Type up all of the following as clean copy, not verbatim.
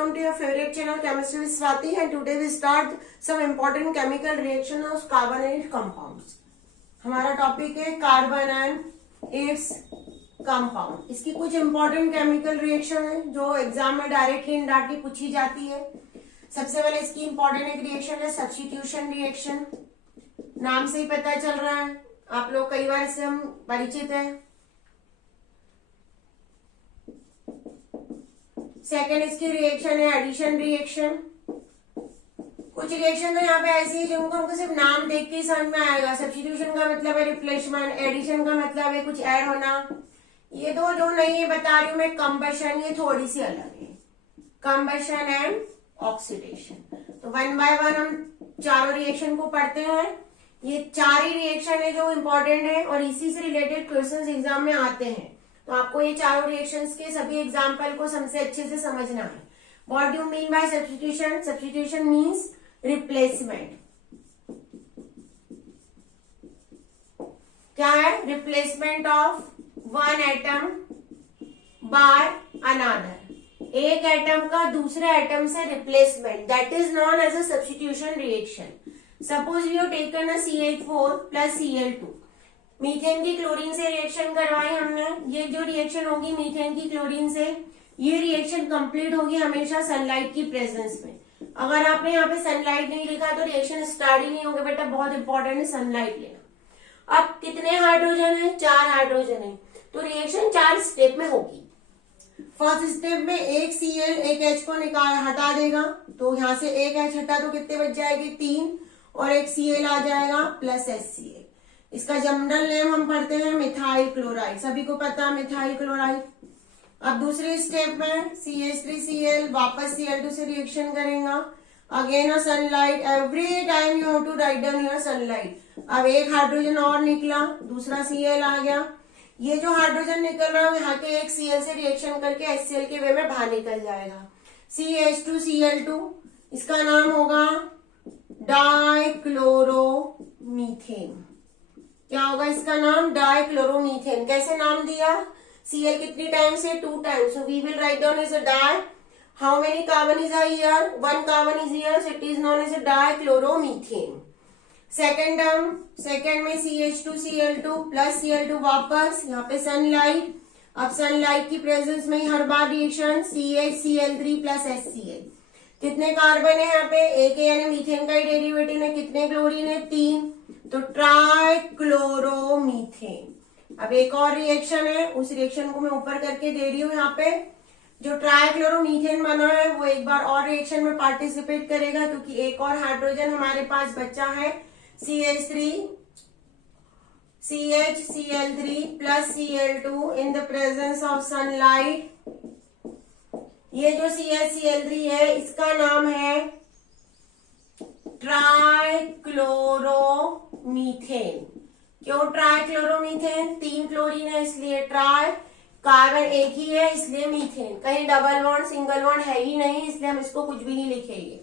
welcome to your favorite channel Chemistry with Swati, and today we start some important chemical reaction of carbon and its compounds. हमारा topic है carbon and its compound. इसकी कुछ important chemical reaction है जो exam में direct hint डाल के पूछी जाती है. सबसे पहले इसकी इंपॉर्टेंट एक रिएक्शन है सब्स्टिट्यूशन रिएक्शन. नाम से ही पता चल रहा है, आप लोग कई बार इससे हम परिचित हैं. सेकेंड इसकी रिएक्शन है एडिशन रिएक्शन. कुछ रिएक्शन तो यहाँ पे ऐसी है जिनको हमको सिर्फ नाम देख के ही समझ में आएगा. सब्स्टिट्यूशन का मतलब है रिप्लेसमेंट, एडिशन का मतलब है कुछ ऐड होना. ये दो जो नहीं है बता रही हूं मैं कंबशन, ये थोड़ी सी अलग है. Combustion and oxidation. तो वन बाय वन हम चारों रिएक्शन को पढ़ते हैं. ये चार ही रिएक्शन है जो इम्पोर्टेंट है और इसी से रिलेटेड क्वेश्चंस एग्जाम में आते हैं. तो आपको ये चारों रिएक्शंस के सभी एग्जाम्पल को सबसे अच्छे से समझना है. What do mean by substitution? Substitution means replacement. क्या है? Replacement of one atom by another. एक एटम का दूसरे एटम से replacement, that is known as a substitution reaction. Suppose we have taken a CH4 plus Cl2. Methane की chlorine से reaction करवाई हमने. ये जो रिएक्शन होगी मीथेन की क्लोरीन से, ये रिएक्शन कंप्लीट होगी हमेशा सनलाइट की प्रेजेंस में. अगर आपने यहाँ पे सनलाइट नहीं लिखा तो रिएक्शन स्टार्ट ही नहीं होगा. बेटा बहुत इंपॉर्टेंट है सनलाइट लेना. अब कितने हाइड्रोजन है? 4 हाइड्रोजन है. तो रिएक्शन 4 स्टेप में होगी. फर्स्ट स्टेप में एक Cl एक H को निकाल हटा देगा. तो यहाँ से एक H हटा तो कितने बच जाएंगे? 3. और एक Cl आ जाएगा प्लस HCl. इसका जनरल नेम हम पढ़ते हैं मिथाइल क्लोराइड. सभी को पता है मिथाइल क्लोराइड. अब दूसरी स्टेप में CH3Cl वापस Cl2 से रिएक्शन करेगा. Again sunlight. Every time you have to write down your sunlight. अब एक हाइड्रोजन और निकला, दूसरा Cl आ गया. ये जो हाइड्रोजन निकल रहा है यहाँ के एक Cl से रिएक्शन करके HCl के वे में बाहर निकल जाएगा. CH2Cl2, इसका नाम होगा डाइक्लोरोमीथेन. क्या होगा इसका नाम? डाइक्लोरोमीथेन. कैसे नाम दिया? Cl कितनी टाइम से? 2 times. So we will write down as a di. How many carbon is here? 1 carbon is here, so it is known as a dichloromethane. Second term, second में CH2Cl2 प्लस Cl2 वापस यहाँ पे sunlight. अब sunlight की presence में हर बार reaction CH-Cl3 plus HCl. कितने carbon है यहाँ पे? एक है यानी मीथेन का ही डेरिवेटिव है. कितने क्लोरीन है? 3. तो ट्राइक्लोरोमीथेन. अब एक और रिएक्शन है, उस रिएक्शन को मैं ऊपर करके दे रही हूँ. यहाँ पे जो ट्राइक्लोरोमीथेन बना है वो एक बार और रिएक्शन में पार्टिसिपेट करेगा क्योंकि एक और हाइड्रोजन हमारे पास बचा है CH3Cl3 plus Cl2 in the presence of sunlight. ये जो CH-Cl3 है इसका नाम है ट्राइक्लोरोमीथेन. क्यों ट्राइक्लोरोमीथेन? 3 क्लोरीन है इसलिए ट्राई. कार्बन एक ही है इसलिए मीथेन. कहीं डबल बॉन्ड सिंगल बॉन्ड है ही नहीं इसलिए हम इसको कुछ भी नहीं लिखेंगे.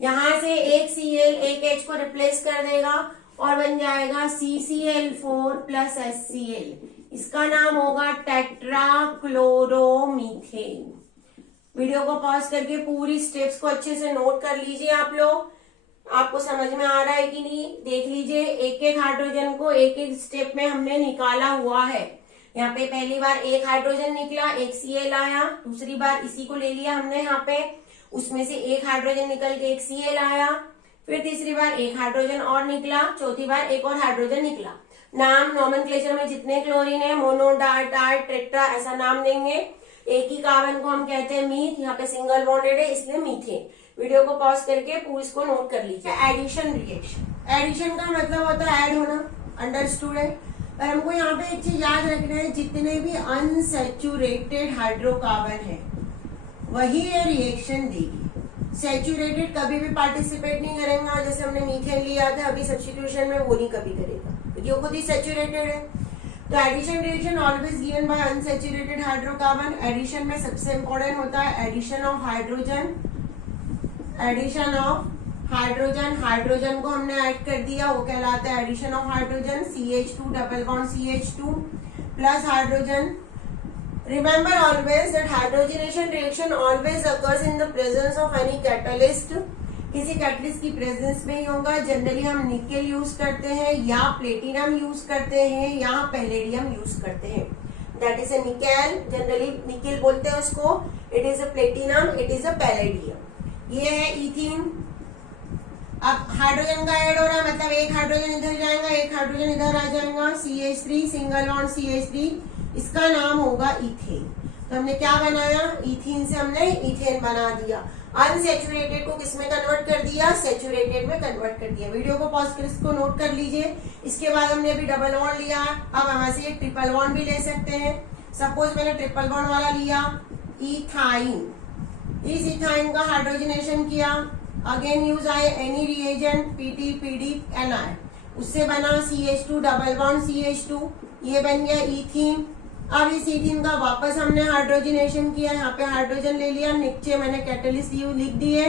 यहाँ से एक Cl एक H को रिप्लेस कर देगा और बन जाएगा CCl4 प्लस HCl. इसका नाम होगा टेट्राक्लोरोमीथेन. वीडियो को पॉज करके पूरी स्टेप्स को अच्छे से नोट कर लीजिए आप लोग. आपको समझ में आ रहा है कि नहीं? देख लीजिए एक एक हाइड्रोजन को एक एक स्टेप में हमने निकाला हुआ है. यहाँ पे पहली बार एक हाइड्रोजन निकला, एक Cl आया. दूसरी बार इसी को ले लिया हमने यहाँ पे, उसमें से एक हाइड्रोजन निकल के एक Cl आया. फिर तीसरी बार एक हाइड्रोजन और निकला. चौथी बार एक और हाइड्रोजन निकला. नाम नोमेनक्लेचर में जितने क्लोरीन है मोनो, डाई, टाई, टेट्रा ऐसा नाम देंगे. एक ही कार्बन को हम कहते हैं मीथ. यहाँ पे सिंगल बॉन्डेड है इसलिए मीथेन. वीडियो को पॉज करके पूरी इसको नोट कर लीजिए. Addition reaction. एडिशन का मतलब होता है ऐड होना. अंडरस्टूड है? पर हमको यहाँ पे एक चीज याद रखना है, जितने भी अनसेचुरेटेड हाइड्रोकार्बन है वही ये रिएक्शन देगी. सेचुरेटेड कभी भी पार्टिसिपेट नहीं करेगा. जैसे हमने मीथेन लिया था अभी सब्स्टिट्यूशन में, वो नहीं कभी करेगा. ये खुद ही सेचुरेटेड है. तो addition reaction always given by unsaturated hydrocarbon. Addition में सबसे इंपॉर्टेंट होता है addition of hydrogen. Addition of hydrogen. Hydrogen को हमने ऐड कर दिया, वो कहलाता है addition of hydrogen. CH2 double bond CH2 plus hydrogen Remember always that hydrogenation reaction always occurs in the presence of any catalyst. किसी कैटलिस्ट की presence में ही होगा. जनरली हम निकेल यूज करते हैं या प्लेटिनम यूज करते हैं या पैलेडियम यूज करते हैं. That is a nickel. Generally nickel बोलते हैं उसको. It is a platinum. It is a palladium. ये है इथीन. अब हाइड्रोजन का ऐड हो रहा है, मतलब एक हाइड्रोजन इधर जाएगा, एक हाइड्रोजन इधर आ जाएगा. CH3 single bond CH3. इसका नाम होगा इथेन. तो हमने क्या बनाया? इथीन से हमने इथेन बना दिया. अनसेचुरेटेड को किसमें कन्वर्ट कर दिया? सेचुरेटेड में कन्वर्ट कर दिया. वीडियो को पॉज कर इसको नोट कर लीजिए. इसके बाद हमने अभी डबल बॉन्ड लिया. अब हम ऐसे एक ट्रिपल बॉन्ड भी ले सकते हैं. सपोज मैंने ट्रिपल बॉन्ड वाला लिया इथाइन. इस इथाइन का हाइड्रोजनेशन किया. अगेन यूज आए any reagent PT PD Ni. उससे बना CH2 डबल बॉन्ड CH2. ये बन गया इथीन. अब इस इथीन का वापस हमने हाइड्रोजनेशन किया. यहाँ पे हाइड्रोजन ले लिया, नीचे मैंने कैटलिस्ट लिख दिए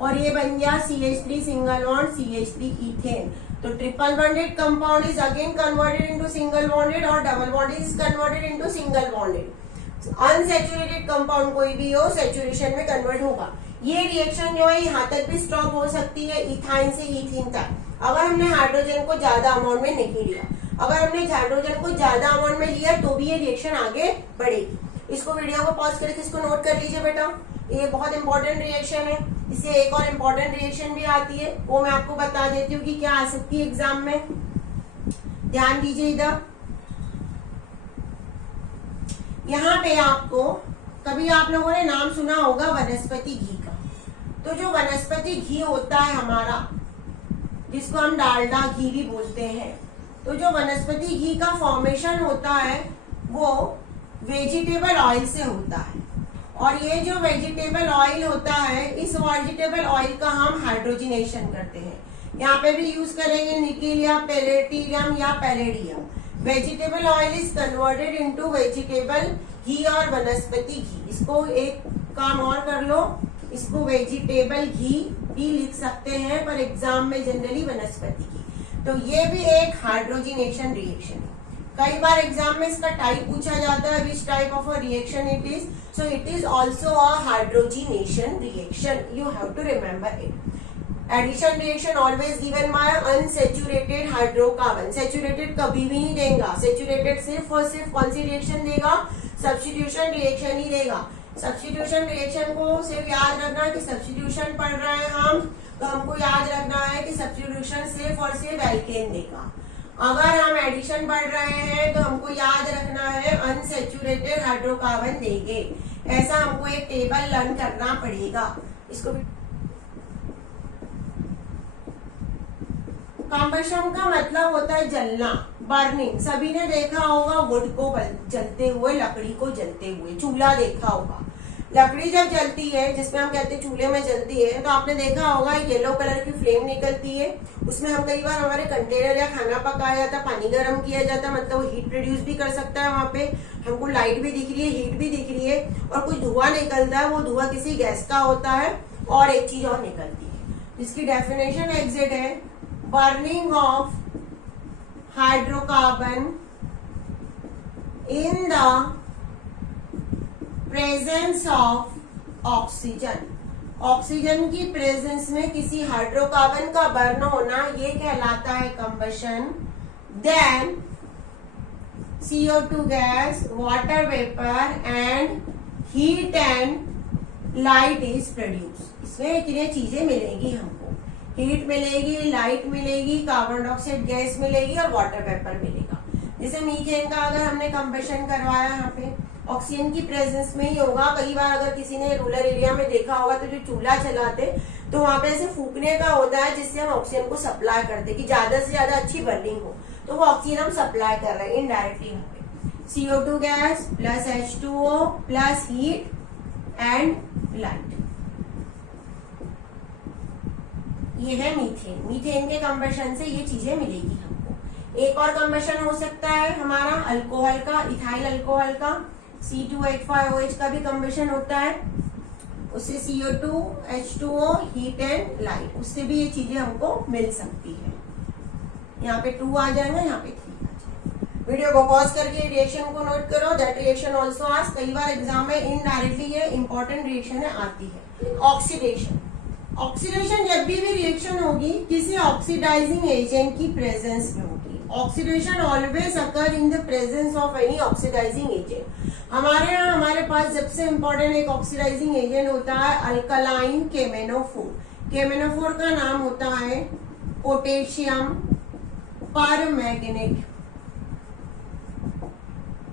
और ये बन गया CH3 single bond CH3 ethane. तो triple bonded compound is again converted into single bonded और double bonded is converted into single bonded. Unsaturated compound कोई भी हो सेचुरेशन में कन्वर्ट होगा. ये रिएक्शन जो है यहाँ तक भी स्टॉप हो सकती है इथाइन से इथीन तक, अगर हमने हाइड्रोजन को ज्यादा अमाउंट में नहीं लिया. अगर हमने हाइड्रोजन को ज्यादा अमाउंट में लिया तो भी ये रिएक्शन आगे बढ़ेगी. इसको वीडियो को पॉज करके इसको नोट कर लीजिए बेटा. ये बहुत इंपॉर्टेंट रिएक्शन है. इससे एक और इम्पोर्टेंट रिएक्शन भी आती है, वो मैं आपको बता देती हूँ कि क्या आ सकती है एग्जाम में. ध्यान दीजिए इधर. यहाँ पे आपको कभी आप लोगों ने नाम सुना होगा वनस्पति घी का. तो जो वनस्पति घी होता है हमारा, जिसको हम डालडा घी भी बोलते हैं, तो जो वनस्पति घी का फॉर्मेशन होता है वो वेजिटेबल ऑयल से होता है. और ये जो वेजिटेबल ऑयल होता है, इस वेजिटेबल ऑयल का हम हाइड्रोजनेशन करते हैं. यहाँ पे भी यूज करेंगे निकेल या पैलेटियम या palladium. Vegetable oil is converted into vegetable ghee और वनस्पति घी. इसको एक काम और कर लो, इसको वेजिटेबल घी भी लिख सकते हैं, पर एग्जाम में जनरली वनस्पति घी. तो ये भी एक हाइड्रोजनेशन रिएक्शन है. कई बार एग्जाम में इसका टाइप पूछा जाता है, which type of a reaction it is. So it is also a hydrogenation reaction. You have to remember it. Addition reaction always given by unsaturated hydrocarbon. Saturated कभी भी नहीं देगा. सेचुरेटेड सिर्फ और सिर्फ कौन सी रिएक्शन देगा? सब्स्टिट्यूशन रिएक्शन ही देगा. सब्स्टिट्यूशन रिएक्शन को सिर्फ याद रखना कि सब्स्टिट्यूशन पढ़ रहे हैं हम, तो हमको याद रखना है कि सब्स्टिट्यूशन सिर्फ और सिर्फ एल्केन देगा. अगर हम एडिशन पढ़ रहे हैं तो हमको याद रखना है अनसेचुरेटेड हाइड्रोकार्बन देंगे. ऐसा हमको एक टेबल लर्न करना पड़ेगा. इसको भी कंबशन का मतलब होता है जलना, बर्निंग. सभी ने देखा होगा वुड को जलते हुए, लकड़ी को जलते हुए. चूल्हा देखा होगा. लकड़ी जब जलती है, जिसमें हम कहते हैं चूल्हे में जलती है, तो आपने देखा होगा येलो कलर की फ्लेम निकलती है. उसमें हम कई बार हमारे कंटेनर या खाना पकाया जाता है, पानी गर्म किया जाता है, मतलब वो हीट प्रोड्यूस भी कर सकता है. वहां पे हमको लाइट भी दिख रही है, हीट भी दिख रही है, और कुछ धुआं निकलता है. वो धुआं किसी गैस का होता है. और एक चीज और निकलती है जिसकी डेफिनेशन एग्जिट है, burning of hydrocarbon in the presence of oxygen. Oxygen की प्रेजेंस में किसी हाइड्रोकार्बन का बर्न होना, ये कहलाता है combustion. Then CO2 gas, water vapour and heat and light is produce. इसमें इतनी चीजें मिलेंगी हमको. हीट मिलेगी, लाइट मिलेगी, कार्बन डाइऑक्साइड गैस मिलेगी और वाटर वेपर मिलेगा. जैसे मीथेन का अगर हमने कंबशन करवाया, यहाँ पे ऑक्सीजन की प्रेजेंस में ही होगा. कई बार अगर किसी ने रूरल एरिया में देखा होगा तो जो चूल्हा चलाते तो वहां पे ऐसे फूकने का होता है, जिससे हम ऑक्सीजन को सप्लाई करते कि ज्यादा से ज्यादा अच्छी बर्निंग हो. तो वो ऑक्सीजन हम सप्लाई कर रहे हैं इनडायरेक्टली. यहाँ पे CO2 gas plus H2O plus heat and light. ये है मीथेन. मीथेन के कंबशन से ये चीजें मिलेगी हमको. एक और कंबशन हो सकता है हमारा अल्कोहल का, इथाइल अल्कोहल का. C2H5OH का भी कंबशन होता है. उससे CO2, H2O, heat and light, उससे भी ये चीजें हमको मिल सकती है. यहाँ पे 2 आ जाएगा, यहाँ पे 3 आ जाएगा. वीडियो को पॉज करके रिएक्शन को नोट करो। दैट रिएक्शन ऑल्सो आज कई बार एग्जाम में इनडायरेक्टली ये इंपॉर्टेंट रिएक्शन है आती है। ऑक्सीडेशन, ऑक्सीडेशन जब भी रिएक्शन होगी किसी ऑक्सीडाइजिंग एजेंट की प्रेजेंस में होगी। Oxidation always occur in the presence of any oxidising agent. हमारे यहाँ हमारे पास सबसे इंपॉर्टेंट एक ऑक्सीडाइजिंग एजेंट होता है अल्कलाइन केमेनोफोर। केमेनोफोर का नाम होता है पोटेशियम परमैंगनेट।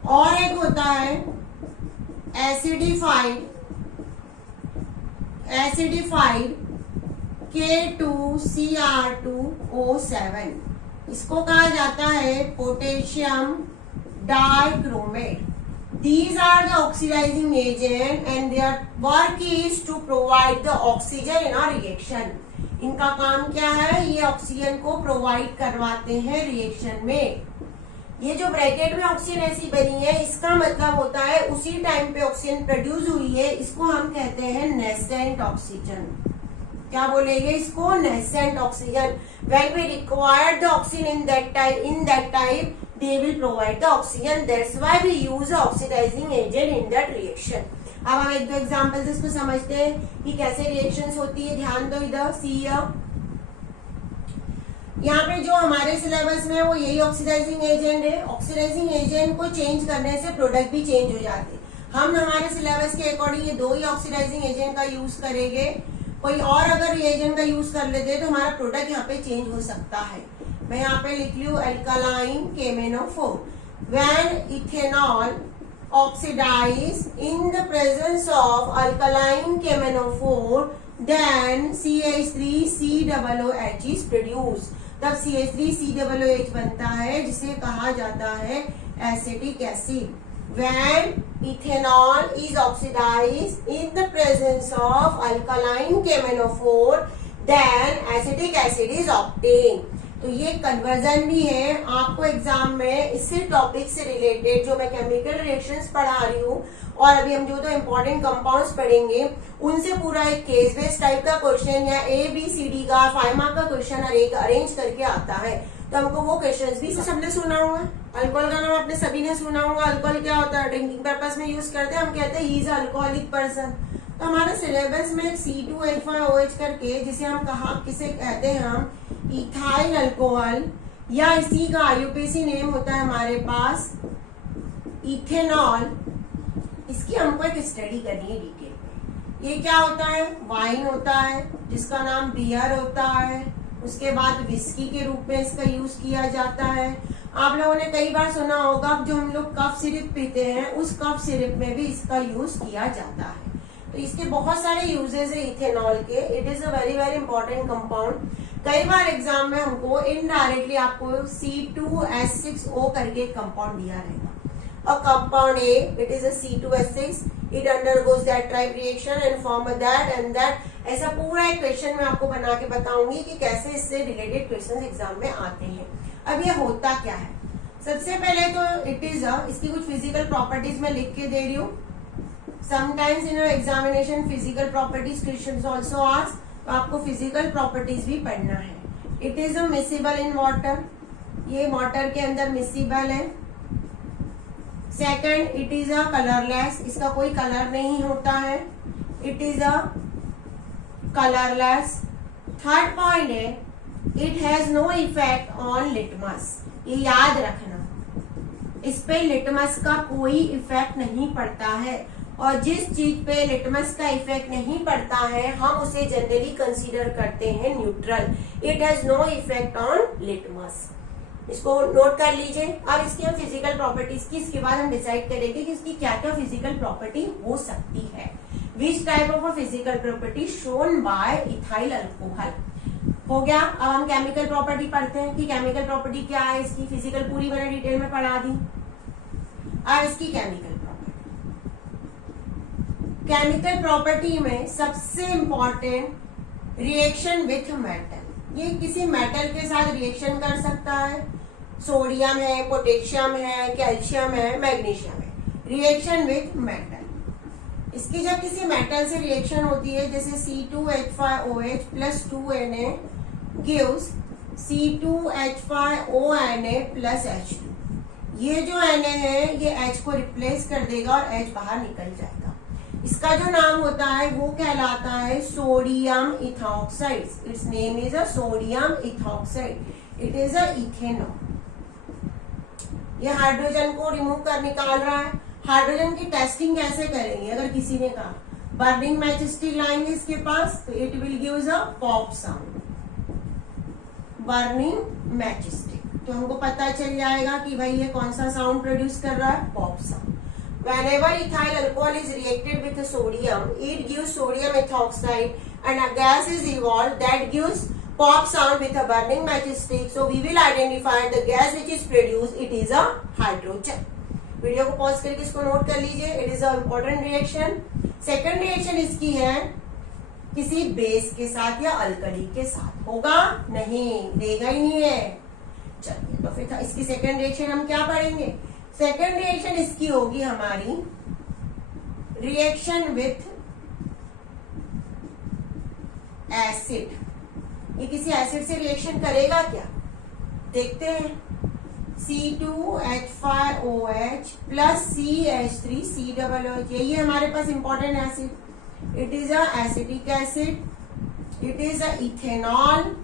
और एक होता है एसिडिफाइड K2Cr2O7, इसको कहा जाता है potassium dichromate. These are the oxidizing agent and their work is to provide the oxygen in a reaction. इनका काम क्या है? ये ऑक्सीजन को प्रोवाइड करवाते हैं रिएक्शन में। ये जो ब्रैकेट में ऑक्सीजन ऐसी बनी है इसका मतलब होता है उसी टाइम पे ऑक्सीजन प्रोड्यूस हुई है, इसको हम कहते हैं नेसेंट ऑक्सीजन। क्या बोलेंगे इसको? Nascent oxygen. When we require the oxygen in that time they will provide the oxygen. That's why we use oxidizing agent in that reaction. अब हम एक दो एग्जांपल्स इसको समझते हैं कि कैसे रिएक्शंस होती है। ध्यान दो इधर, सी यहाँ पे जो हमारे सिलेबस में वो यही ऑक्सीडाइजिंग एजेंट है। ऑक्सीडाइजिंग एजेंट को चेंज करने से प्रोडक्ट भी चेंज हो जाते हैं। हम हमारे सिलेबस के अकॉर्डिंग ये दो ही ऑक्सीडाइजिंग एजेंट का यूज करेंगे। कोई और अगर रिएजेंट का यूज कर लेते तो हमारा प्रोडक्ट यहाँ पे चेंज हो सकता है। मैं यहाँ पे लिख लू alkaline K M N O four. When ethanol oxidize in the presence of alkaline K M N O four then CH3COOH is produce. तब CH3COOH बनता है जिसे कहा जाता है acetic acid. When ethanol is oxidized in the presence of alkaline KMnO4 then acetic acid is obtained। तो ये conversion भी है आपको एग्जाम में इससे टॉपिक से रिलेटेड जो मैं केमिकल रिएक्शंस पढ़ा रही हूँ और अभी हम जो तो इम्पोर्टेंट कंपाउंड्स पढ़ेंगे उनसे पूरा एक केस बेस्ड टाइप का क्वेश्चन या ABCD का 5 मार्क का क्वेश्चन अरेंज करके आता है। तो हमको वो क्वेश्चंस भी सबने सुना हुआ है। अल्कोहल का नाम आपने सभी ने सुना होगा। अल्कोहल क्या होता है? ड्रिंकिंग पर्पस में यूज करते हैं। हम कहते हैं ही इज अल्कोहलिक पर्सन। तो हमारे सिलेबस में C2H5OH करके जिसे हम किसे कहते हैं हम इथाइल अल्कोहल या इसी का IUPAC नेम होता है हमारे पास इथेनॉल। इसकी हमको एक स्टडी करनी है डिटेल में। ये क्या होता है? वाइन होता है जिसका नाम बियर होता है। उसके बाद विस्की के रूप में इसका यूज किया जाता है। आप लोगों ने कई बार सुना होगा जो हम लोग कफ सिरप पीते हैं उस कफ सिरप में भी इसका यूज किया जाता है। तो इसके बहुत सारे यूजेस है इथेनॉल के। It is a very very important compound. कई बार एग्जाम में हमको इनडायरेक्टली आपको C2H6O करके एक कंपाउंड दिया रहेगा। A compound A, it is a C2H6. It undergoes that type reaction and form a that and that. ऐसा पूरा एक क्वेश्चन मैं आपको बना के बताऊंगी कि कैसे इससे रिलेटेड क्वेश्चन एग्जाम में आते हैं। अब ये होता क्या है? सबसे पहले तो इट इज इसकी कुछ फिजिकल प्रॉपर्टीज मैं लिख के दे रही हूँ। Sometimes in examination physical properties questions also ask, तो आपको फिजिकल प्रॉपर्टीज भी पढ़ना है। It is a miscible in water, ये वाटर के अंदर मिसिबल है। Second, it is a colourless, इसका कोई कलर नहीं होता है। It is a colourless. Third point है it has no effect on litmus. ये याद रखना, इस पे लिटमस का कोई इफेक्ट नहीं पड़ता है और जिस चीज पे लिटमस का इफेक्ट नहीं पड़ता है हम उसे जनरली कंसीडर करते हैं neutral. It has no effect on litmus. इसको नोट कर लीजिए। अब इसकी हम फिजिकल प्रॉपर्टीज की इसके बाद हम डिसाइड करेंगे कि इसकी क्या क्या फिजिकल प्रॉपर्टी हो सकती है। Which type of physical property shown by ethyl alcohol. हो गया। अब हम केमिकल प्रॉपर्टी पढ़ते हैं कि केमिकल प्रॉपर्टी क्या है। इसकी फिजिकल पूरी मैंने डिटेल में पढ़ा दी। अब इसकी केमिकल प्रॉपर्टी, केमिकल प्रॉपर्टी में सबसे इंपॉर्टेंट रिएक्शन विथ मेटल। ये किसी मेटल के साथ रिएक्शन कर सकता है। सोडियम है, पोटेशियम है, कैल्शियम है, मैग्नीशियम है। रिएक्शन विथ मेटल, इसकी जब किसी मेटल से रिएक्शन होती है जैसे C2H5OH plus 2Na gives C2H5ONA plus H2। ये जो Na है ये H को रिप्लेस कर देगा और H बाहर निकल जाएगा। इसका जो नाम होता है वो कहलाता है sodium ethoxide. It's name is a sodium ethoxide. It is a ethanol. ये हाइड्रोजन को रिमूव कर निकाल रहा है। हाइड्रोजन की टेस्टिंग कैसे करेंगे? अगर किसी ने कहा बर्निंग मैच स्टिक लाएंगे इसके पास तो it will gives a pop sound. Burning match stick तो हमको पता चल जाएगा कि भाई ये कौन सा साउंड प्रोड्यूस कर रहा है, pop sound. Whenever ethyl alcohol is reacted with sodium, it gives sodium ethoxide and a gas is evolved that gives pop sound with a burning matchstick. So we will identify the gas which is produced. It is a hydrogen. Video को pause करके इसको note कर लीजिए। It is a important reaction. Second reaction इसकी है किसी base के साथ या अल्कली के साथ। होगा नहीं, देगा ही नहीं है। चलिए तो फिर इसकी सेकंड रिएक्शन हम क्या पढ़ेंगे? सेकंड रिएक्शन इसकी होगी हमारी रिएक्शन विथ एसिड। ये किसी एसिड से रिएक्शन करेगा क्या? देखते हैं। C2H5OH प्लस CH3COOH, यही हमारे पास important acid. It is a acetic acid. It is a ethanol.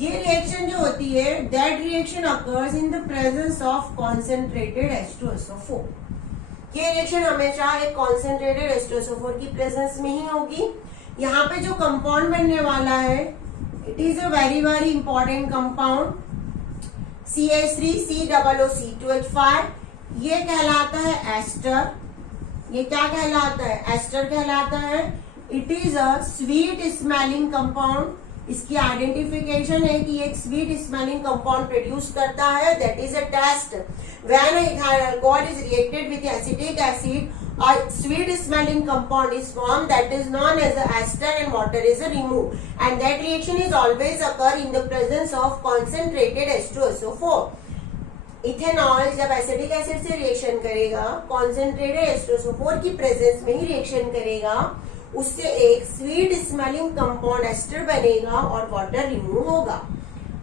ये रिएक्शन जो होती है that reaction occurs in the presence of concentrated H2SO4। ये रिएक्शन हमेशा एक कॉन्सेंट्रेटेड H2SO4 की प्रेजेंस में ही होगी। यहाँ पे जो कंपाउंड बनने वाला है it is a very very important compound CH3COOC2H5। ये कहलाता है एस्टर। ये क्या कहलाता है? एस्टर कहलाता है। It is a sweet smelling compound. इसकी आइडेंटिफिकेशन है कि एक स्वीट स्मेलिंग कंपाउंड प्रोड्यूस करता है। That is a test. When ethyl alcohol is reacted with acetic acid, a sweet smelling compound is formed that is known as the ester and water is removed, and that reaction is always occur in the presence of concentrated H2SO4. Ethanol जब acetic acid से reaction करेगा, concentrated H2SO4 की presence में ही reaction करेगा, उससे एक sweet smelling compound ester बनेगा और वाटर रिमूव होगा।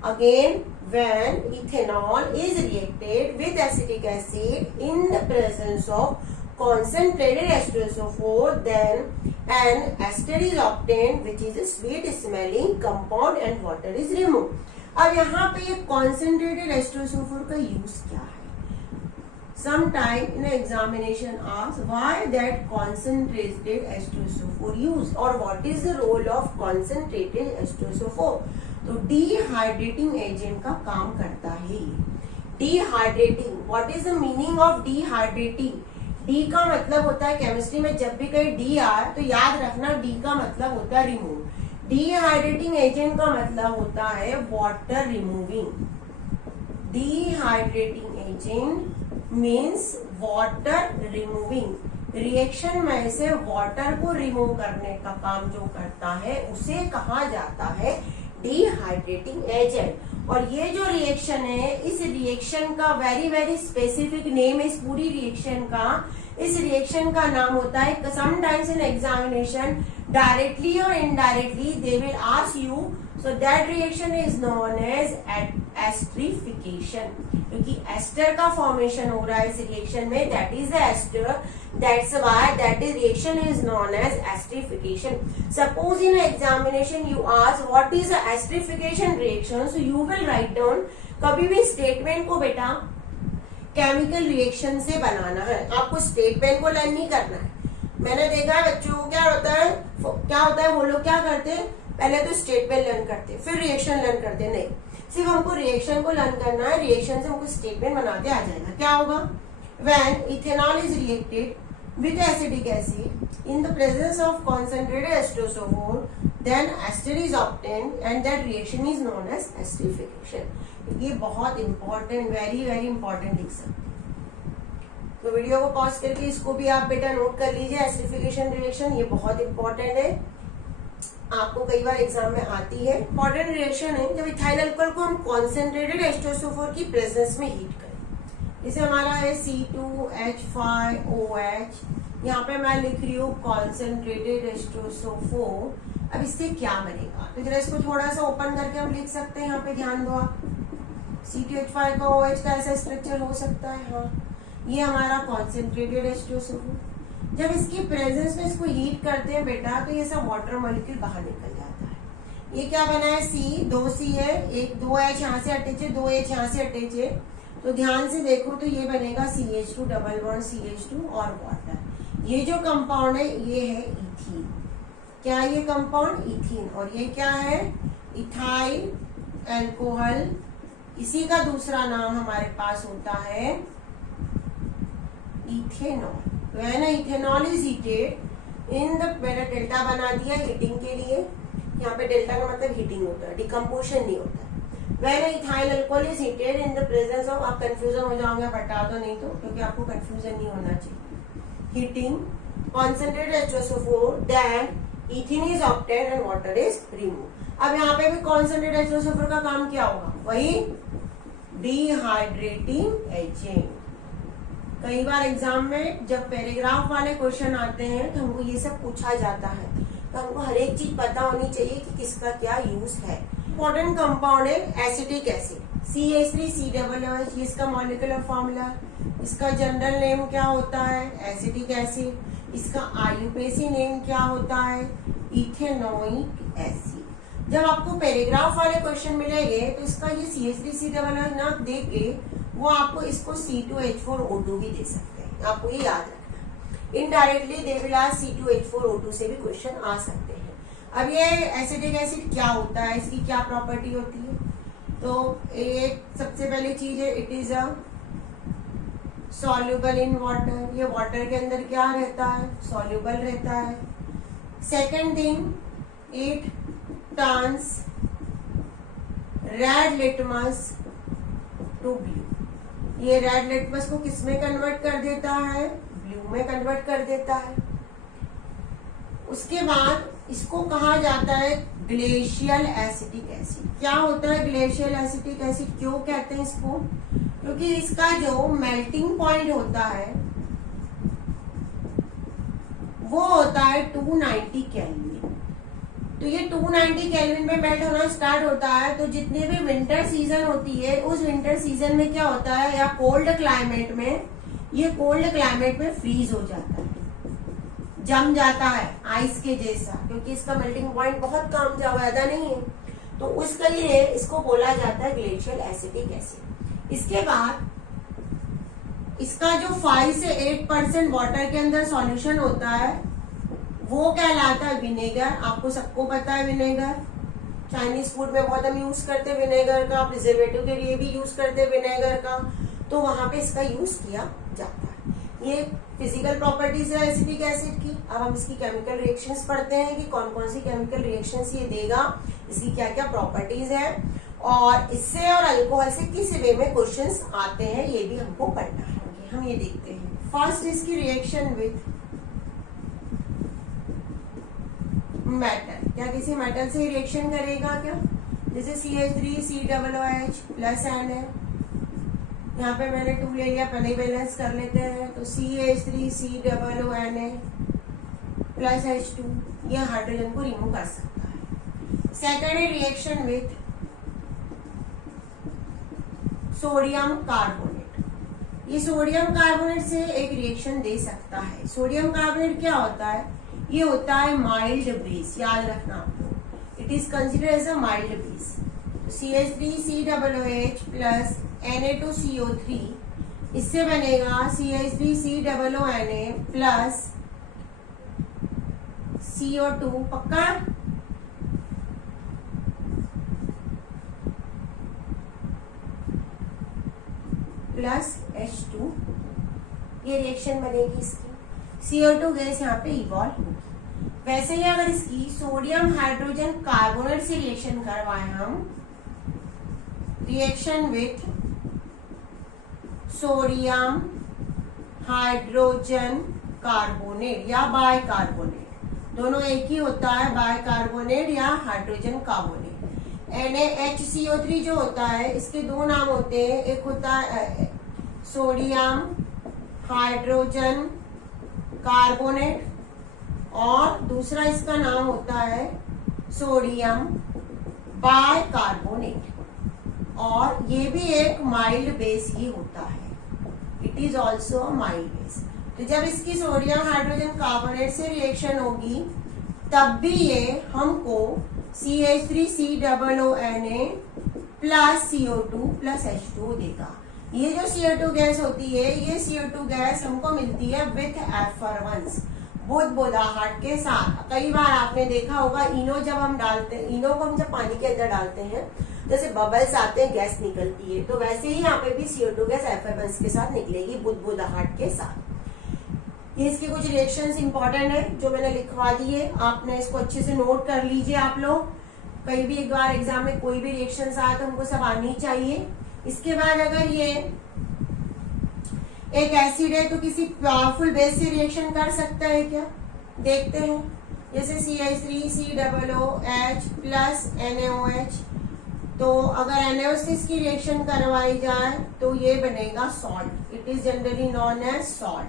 Again when ethanol is reacted with acetic acid in the presence of concentrated H2SO4, then an ester is obtained which is a sweet smelling compound and water is removed. अब यहाँ पे ये concentrated H2SO4 का use क्या है? Sometime in an examination asks why that concentrated H2SO4 used or what is the role of concentrated H2SO4? तो dehydrating agent का काम करता है। Dehydrating, what is the meaning of dehydrating? D का मतलब होता है केमिस्ट्री में जब भी कहीं डी आए तो याद रखना डी का मतलब होता है रिमूव। डिहाइड्रेटिंग एजेंट का मतलब होता है water removing. Dehydrating agent means water removing. Reaction में से वाटर को रिमूव करने का काम जो करता है उसे कहा जाता है डिहाइड्रेटिंग एजेंट। और ये जो रिएक्शन है इस रिएक्शन का वेरी वेरी स्पेसिफिक नेम है। इस पूरी रिएक्शन का, इस रिएक्शन का नाम होता है, समटाइम्स इन एग्जामिनेशन डायरेक्टली और indirectly they will ask you, so that reaction is known as esterification. क्योंकि एस्टर का फॉर्मेशन हो रहा है इस रिएक्शन में, that is the ester, that's why that reaction is known as esterification. Suppose in examination you ask what is a esterification reaction, so you will write down। कभी भी स्टेटमेंट को बेटा केमिकल रिएक्शन से बनाना है, आपको स्टेटमेंट को learn नहीं करना है। मैंने देखा है बच्चों को क्या होता है वो लोग क्या करते हैं, पहले तो स्टेटमेंट लर्न करते फिर रिएक्शन लर्न करते। नहीं, सिर्फ हमको रिएक्शन को लर्न करना है, रिएक्शन से हमको स्टेटमेंट बनाते आ जाएगा। क्या होगा? When ethanol is reacted with acetic acid in the presence of concentrated H2SO4, then ester is obtained and that reaction is known as esterification. ये बहुत इंपॉर्टेंट, वेरी वेरी इंपॉर्टेंट लिख सकते हैं। तो वीडियो को पॉज करके इसको भी आप बेटा नोट कर लीजिए। एस्टरिफिकेशन रिएक्शन ये बहुत इंपॉर्टेंट है, आपको कई बार एग्जाम में आती है। इंपॉर्टेंट रिएक्शन है जब इथाइल अल्कोहल को हम कॉन्सेंट्रेटेड H2SO4 की प्रेजेंस में हीट करें। जैसे हमारा है C2H5OH, यहाँ पे मैं लिख रही हूँ कॉन्सेंट्रेटेड H2SO4। अब इससे क्या बनेगा? तो जरा इसको थोड़ा सा ओपन करके हम लिख सकते हैं। यहाँ पे ध्यान दो आप, C2H5 का OH का ऐसा स्ट्रक्चर हो सकता है, हाँ। ये हमारा कॉन्सेंट्रेटेड H2SO4। जब इसकी प्रेजेंस में इसको हीट करते हैं बेटा तो ये सब वाटर मॉलिक्यूल बाहर निकल जाता है। ये क्या बना है, C, 2C है, एक 2H यहाँ से अटैच है, 2H यहाँ से अटैच है, तो ध्यान से देखो तो ये बनेगा CH2 डबल बॉन्ड CH2 और वाटर। ये जो कंपाउंड है ये है इथीन। क्या है ये कंपाउंड, इथीन। और ये क्या है, इथाइल अल्कोहल। इसी का दूसरा नाम हमारे पास होता है इथेनॉल। तो है ना, ethanol is heated in the, मैंने डेल्टा बना दिया हीटिंग के लिए। यहाँ पे डेल्टा का मतलब हीटिंग होता है, डिकम्पोजिशन नहीं होता है। When ethyl alcohol is heated in the presence of, आप कंफ्यूजन हो जाओगे, बता दो नहीं तो, क्योंकि आपको कंफ्यूजन नहीं होना चाहिए। Heating concentrated H2SO4 then ethene is obtained and water is removed। अब यहाँ पे भी concentrated H2SO4 का काम क्या होगा, वही डिहाइड्रेटिंग एजेंट। कई बार एग्जाम में जब पैराग्राफ वाले क्वेश्चन आते हैं तो हमको ये सब पूछा जाता है, तो हमको हर एक चीज पता होनी चाहिए कि किसका क्या यूज है। इंपॉर्टेंट कंपाउंड है एसिटिक एसिड, CH3COOH, इसका मॉलिक्यूलर फॉर्मूला। इसका जनरल नेम क्या होता है, एसिटिक एसिड। इसका आईयूपीएसी नेम क्या होता है, इथेनोइक एसिड। जब आपको पैराग्राफ वाले क्वेश्चन मिलेंगे तो इसका ये CH3COOH ना दे के वो आपको इसको C2H4O2 भी दे सकते हैं, आपको ये याद रखना। Indirectly they will ask C2H4O2 से भी क्वेश्चन आ सकते हैं। अब ये एसिडिक एसिड क्या होता है, इसकी क्या प्रॉपर्टी होती है, तो एक सबसे पहली चीज है, it is a soluble in water. ये वाटर के अंदर क्या रहता है, सॉल्युबल रहता है। Second thing, it turns red litmus to blue. ये रेड लिटमस को किस में कन्वर्ट कर देता है, ब्लू में कन्वर्ट कर देता है। उसके बाद इसको कहा जाता है ग्लेशियल एसिटिक एसिड। क्या होता है ग्लेशियल एसिटिक एसिड, क्यों कहते हैं इसको, क्योंकि इसका जो मेल्टिंग पॉइंट होता है वो होता है 290 केल्विन। तो ये 290 केल्विन पे मेल्ट होना स्टार्ट होता है। तो जितने भी विंटर सीजन होती है उस विंटर सीजन में क्या होता है, या कोल्ड क्लाइमेट में, ये कोल्ड क्लाइमेट में फ्रीज हो जाता है, जम जाता है आइस के जैसा, क्योंकि इसका मेल्टिंग पॉइंट बहुत कम ज्यादा नहीं है। तो उसके लिए इसको बोला जाता है ग्लेशियल एसिटिक एसिड। इसके बाद इसका जो 5 से 8% वाटर के अंदर सॉल्यूशन होता है वो कहलाता है विनेगर। आपको सबको पता है विनेगर, चाइनीज फूड में बहुत हम यूज करते हैं विनेगर का, प्रिजर्वेटिव के लिए भी यूज करते हैं विनेगर का, तो वहां पे इसका यूज किया जाता है। ये फिजिकल प्रॉपर्टीज है एसिटिक एसिड की। अब हम इसकी केमिकल रिएक्शंस पढ़ते हैं कि कौन कौन सी केमिकल रिएक्शंस ये देगा, इसकी क्या क्या प्रॉपर्टीज है, और इससे और अल्कोहल से किस वे में क्वेश्चंस आते हैं ये भी हमको पढ़ना है। हम ये देखते हैं। फर्स्ट इसकी रिएक्शन विथ मेटल। क्या किसी मेटल से रिएक्शन करेगा क्या, जैसे CH3COOH प्लस N है, यहाँ पे मैंने 2 ले लिया, पहले बैलेंस कर लेते हैं। तो CH3COONA प्लस H2, ये हाइड्रोजन को रिमूव कर सकता है। सेकेंड है रिएक्शन विथ सोडियम कार्बोनेट। ये सोडियम कार्बोनेट से एक रिएक्शन दे सकता है। सोडियम कार्बोनेट क्या होता है, ये होता है माइल्ड बेस, याद रखना आपको, it is considered as a mild base. CH3COOH plus Na2CO3, इससे बनेगा CH3COONA प्लस CO2, पक्का। प्लस H2, ये रिएक्शन बनेगी इसकी। CO2 गैस यहाँ पे इवॉल्व होगी। वैसे ही अगर इसकी सोडियम हाइड्रोजन कार्बोनेट से रिएक्शन करवाएं हम, reaction with sodium hydrogen carbonate या बाइकार्बोनेट, दोनों एक ही होता है, बाइकार्बोनेट या हाइड्रोजन कार्बोनेट। NaHCO3 जो होता है इसके 2 नाम होते हैं, एक होता है सोडियम हाइड्रोजन कार्बोनेट और दूसरा इसका नाम होता है सोडियम बाइकार्बोनेट। और ये भी एक माइल्ड बेस ही होता है, it is also mild base. तो जब इसकी सोडियम हाइड्रोजन कार्बोनेट से रिएक्शन होगी तब भी ये हमको CH3COONA plus CO2 plus H2 देगा। ये जो CO2 गैस होती है, ये CO2 गैस हमको मिलती है विथ एफरवेंस, बुदबुदाहट के साथ। कई बार आपने देखा होगा इनो जब हम डालते हैं, इनो को हम जब पानी के अंदर डालते हैं जैसे बबल्स आते हैं, गैस निकलती है, तो वैसे ही यहाँ पे भी CO2 गैस एफरवेंस के साथ निकलेगी, बुदबुदाहट के साथ। ये इसके कुछ रिएक्शंस इंपॉर्टेंट है जो मैंने लिखवा दिए, आपने इसको अच्छे से नोट कर लीजिए आप लोग। कहीं भी एक बार एग्जाम में कोई भी रिएक्शंस आए तो हमको सब आनी चाहिए। इसके बाद अगर ये एक एसिड है तो किसी पावरफुल बेस से रिएक्शन कर सकता है क्या, देखते हैं। जैसे CH3COOH प्लस NaOH, तो अगर NaOH से इसकी रिएक्शन करवाई जाए तो ये बनेगा salt, it is generally known as salt.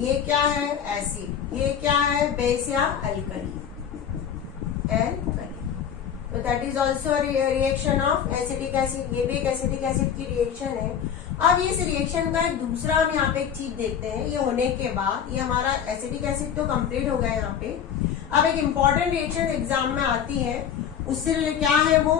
ये क्या है, एसिड। ये क्या है, बेस या अल्कली, तो that is also reaction of acetic acid. ये भी एक एसिटिक एसिड की रिएक्शन है। अब ये इस रिएक्शन का एक दूसरा हम यहाँ पे एक चीज देखते हैं। ये होने के बाद ये हमारा एसिटिक एसिड तो कंप्लीट हो गया यहाँ पे। अब एक इम्पॉर्टेंट रिएक्शन एग्जाम में आती है, उससे क्या है वो,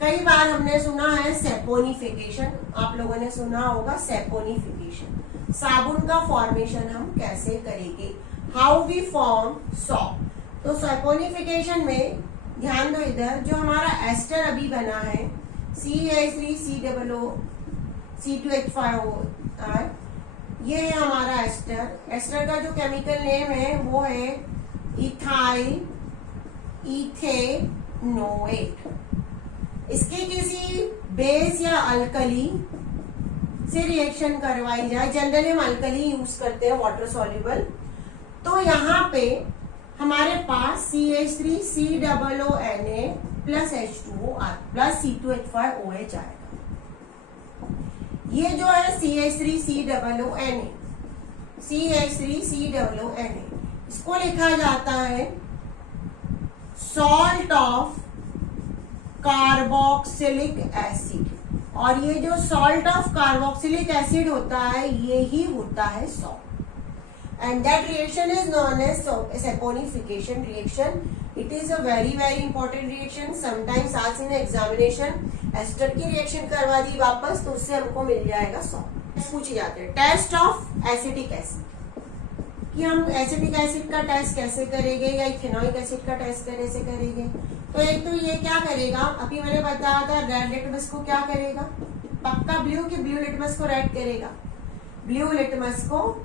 कई बार हमने सुना है सेपोनिफिकेशन, आप लोगों ने सुना होगा सेपोनिफिकेशन, साबुन का फॉर्मेशन हम कैसे करेंगे, हाउ वी फॉर्म सॉप। तो सेपोनिफिकेशन में ध्यान दो, इधर जो हमारा एस्टर अभी बना है CH3C2H5OR, ये है हमारा एस्टर। एस्टर का जो केमिकल नेम है वो है इथाइल इथेनोएट। इसके किसी बेस या अल्कली से रिएक्शन करवाई जाए, जनरली हम अल्कली यूज करते हैं वाटर सॉल्युबल, तो यहाँ पे हमारे पास CH3COONA plus H2O plus C2H5OH आएगा। ये जो है CH3COONA, इसको लिखा जाता है सॉल्ट ऑफ कार्बोक्सिलिक एसिड, और ये जो सॉल्ट ऑफ कार्बोक्सिलिक एसिड होता है ये ही होता है salt, and that reaction is known as saponification reaction. It is a very very important reaction. Sometimes आज इन एग्जामिनेशन एस्टर की रिएक्शन करवा दी वापस तो उससे हमको मिल जाएगा सॉल्ट। पूछे जाते हैं टेस्ट ऑफ एसिटिक एसिड, कि हम एसिटिक एसिड का टेस्ट कैसे करेंगे या इथेनॉइक एसिड का टेस्ट कैसे करेंगे। तो एक तो ये क्या करेगा, अभी मैंने बताया था रेड लिटमस को क्या करेगा, पक्का ब्लू की ब्लू लिटमस को रेड करेगा, ब्लू लिटमस को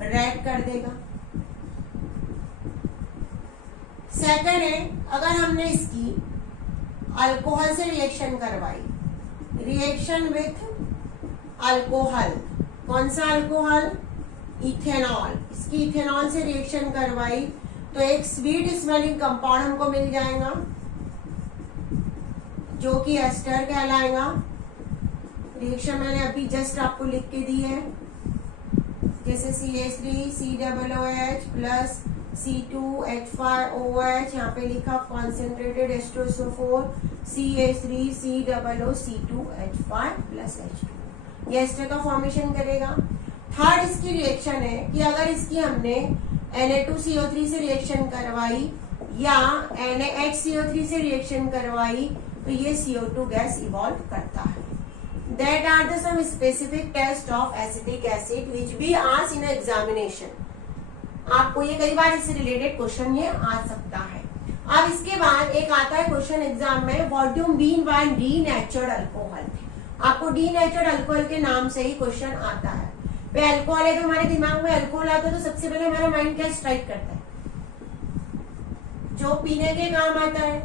रेड कर देगा। सेकंड है, अगर हमने इसकी अल्कोहल से रिएक्शन करवाई, रिएक्शन विथ अल्कोहल, कौन सा अल्कोहल, इथेनॉल, इसकी इथेनॉल से रिएक्शन करवाई तो एक स्वीट स्मेलिंग कंपाउंड हमको मिल जाएगा जो कि एस्टर कहलाएगा। रिएक्शन मैंने अभी जस्ट आपको लिख के दी है, जैसे CH3COOH प्लस C2H5OH, यहाँ पे लिखा concentrated H2SO4 CH3COO2H5 plus H2, ये एस्टर का फॉर्मेशन करेगा। थर्ड इसकी रिएक्शन है कि अगर इसकी हमने Na2CO3 से रिएक्शन करवाई या NaHCO3 से रिएक्शन करवाई तो ये CO2 गैस इवॉल्व करता है। That are the some specific test of acetic acid which be asked in examination. आपको ये कई बार इससे रिलेटेड क्वेश्चन ये आ सकता है। अब इसके बाद एक आता है क्वेश्चन एग्जाम में, what do mean bye denatured alcohol. आपको डीनेचर्ड अल्कोहल के नाम से ही क्वेश्चन आता है। अल्कोहल है तो हमारे दिमाग में अल्कोहल आता है तो सबसे पहले हमारा माइंड क्या स्ट्राइक करता है, जो पीने के काम आता है।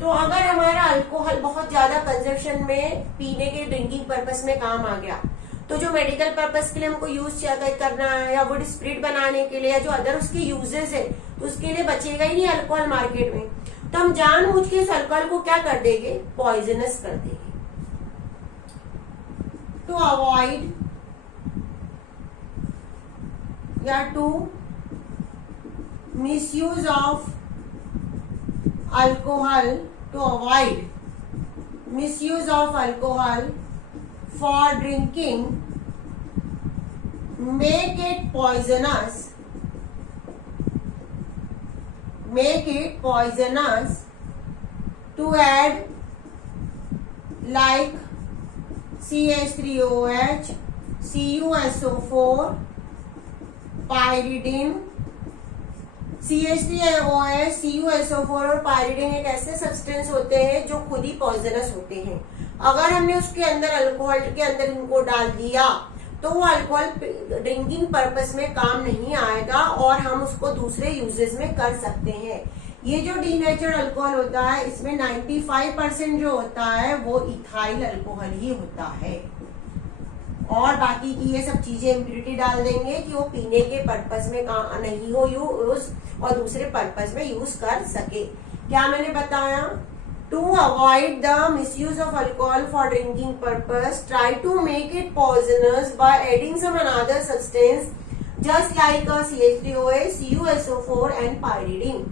तो अगर हमारा अल्कोहल बहुत ज्यादा कंजप्शन में पीने के ड्रिंकिंग पर्पस में काम आ गया तो जो मेडिकल पर्पस के लिए हमको यूज करना है या वुड स्प्रिट बनाने के लिए या जो अदर उसके यूजेस है तो उसके लिए बचेगा ही नहीं अल्कोहल मार्केट में, तो हम जानबूझ के इस अल्कोहल को क्या कर देंगे, पॉइजनस कर देंगे। To avoid या to misuse of alcohol, to avoid misuse of alcohol for drinking make it poisonous to add like CH3OH, CuSO4, pyridine. CH3OH, CuSO4 और पायरिडिन एक ऐसे सब्सटेंस होते हैं जो खुद ही पॉइजनस होते हैं। अगर हमने उसके अंदर अल्कोहल के अंदर इनको डाल दिया तो वो अल्कोहल ड्रिंकिंग पर्पस में काम नहीं आएगा और हम उसको दूसरे यूजेस में कर सकते हैं। ये जो डीनेचर्ड अल्कोहल होता है इसमें 95% जो होता है वो इथाइल अल्कोहल ही होता है और बाकी की ये सब चीजें इम्प्योरिटी डाल देंगे कि वो पीने के पर्पस में काम नहीं हो यूज और दूसरे पर्पस में यूज कर सके। क्या मैंने बताया? To avoid the misuse of alcohol for drinking purpose, try to make it poisonous by adding some another substance just like a CH3OH, CuSO4 and pyridine.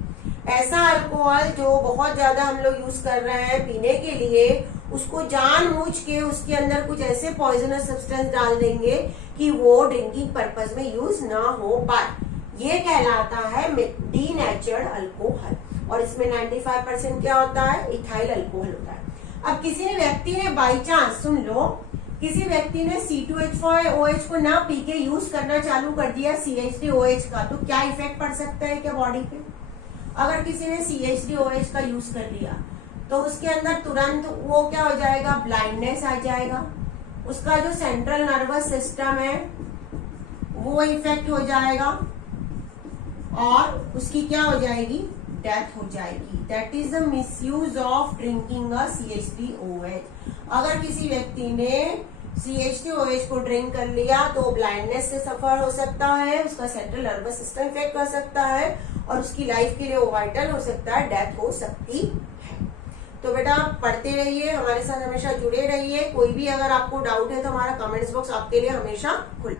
ऐसा अल्कोहल जो बहुत ज्यादा हम लोग यूज कर रहे हैं पीने के लिए, उसको जानबूझ के उसके अंदर कुछ ऐसे पॉइजनस सब्सटेंस डाल देंगे कि वो ड्रिंकिंग पर्पस में यूज ना हो पाए। ये कहलाता है डीनेचर्ड अल्कोहल और इसमें 95% क्या होता है? इथाइल अल्कोहल होता है। अब किसी व्यक्ति ने बाई चांस, सुन लो, किसी व्यक्ति ने C2H5OH को ना पी के यूज करना चालू कर दिया CH3OH का, तो क्या इफेक्ट पड़ सकता है क्या बॉडी पे? अगर किसी ने CH3OH का यूज कर लिया तो उसके अंदर तुरंत वो क्या हो जाएगा? ब्लाइंडनेस आ जाएगा, उसका जो सेंट्रल नर्वस सिस्टम है वो इफेक्ट हो जाएगा और उसकी क्या हो जाएगी? डेथ हो जाएगी। That is the misuse of drinking a CH3OH। अगर किसी व्यक्ति ने CH3OH को ड्रिंक कर लिया तो ब्लाइंडनेस से सफर हो सकता है, उसका सेंट्रल नर्वस सिस्टम इफेक्ट कर सकता है और उसकी लाइफ के लिए वो वाइटल हो सकता है, डेथ हो सकती है। तो बेटा पढ़ते रहिए, हमारे साथ हमेशा जुड़े रहिए। कोई भी अगर आपको डाउट है तो हमारा कमेंट्स बॉक्स आपके लिए हमेशा खुला।